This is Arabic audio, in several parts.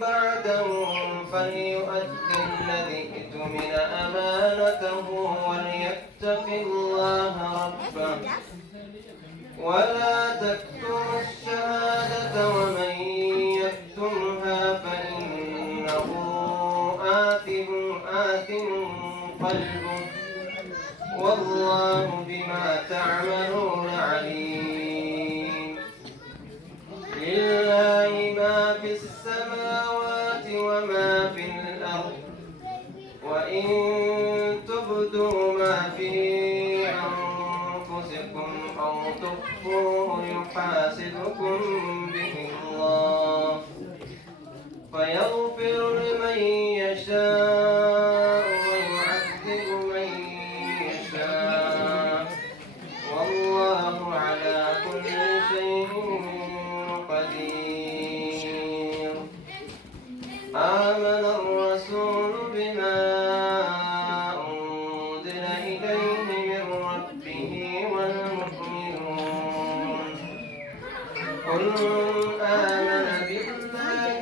بعده فليؤدي الذي اؤتمن أمانته وليتق الله ربه ولا تكتموا الشهادة ومن يكتمها فإنه آثم قلبه والله بما تعملون عليم. لله ما في السماوات وما في الأرض وإن تبدوا ما في أنفسكم أو تخفوه يحاسبكم به الله فيغفر لمن يشاء ويعذب من يشاء والله على كل شيء قدير. آمن الرسول بما أنزل إليه من ربه والمؤمنون كل آمن بالله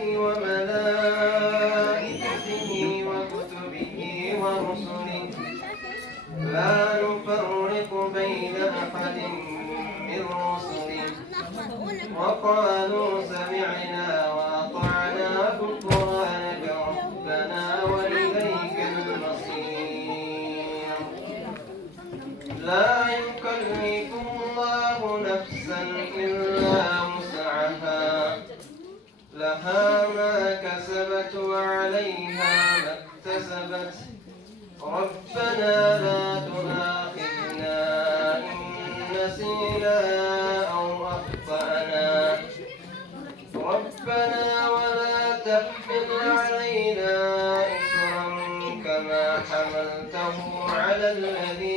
وملائكته وكتبه ورسله لا نفرق بين أحد من رسله وقالوا سمعنا وأطعنا غفرانك ربنا وإليك المصير. لا يكلف الله نفسا إلا وسعها لها ما كسبت وعليها ما اكتسبت ربنا لا تؤاخذنا إن نسينا أو أخطأنا ربنا ولا تحمل علينا إصرا كما حملته على الذين